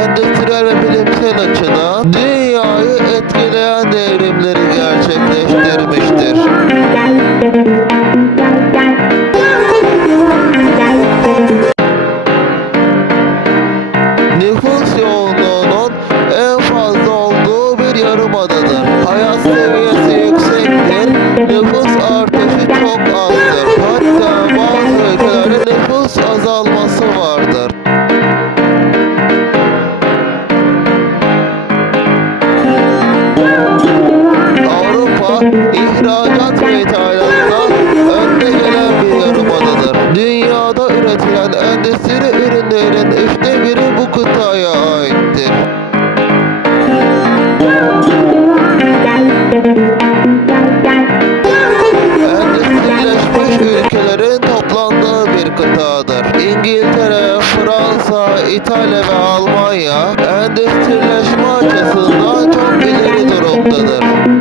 endüstriyel ve bilimsel açıdan dünyayı etkileyen devrimleri gerçekleştirmiştir. Nüfus yoğunluğunun en fazla olduğu bir yarım adadır. Hayat seviyesi yüksektir, nüfus artışı çok azdır. Hatta bazı ülkelerde nüfus azalması üretilen endüstri ürünlerin üçte biri bu kıtaya aittir. Endüstrileşmiş ülkelerin toplandığı bir kıtadır. İngiltere, Fransa, İtalya ve Almanya endüstrileşme açısından çok ileri durumdadır.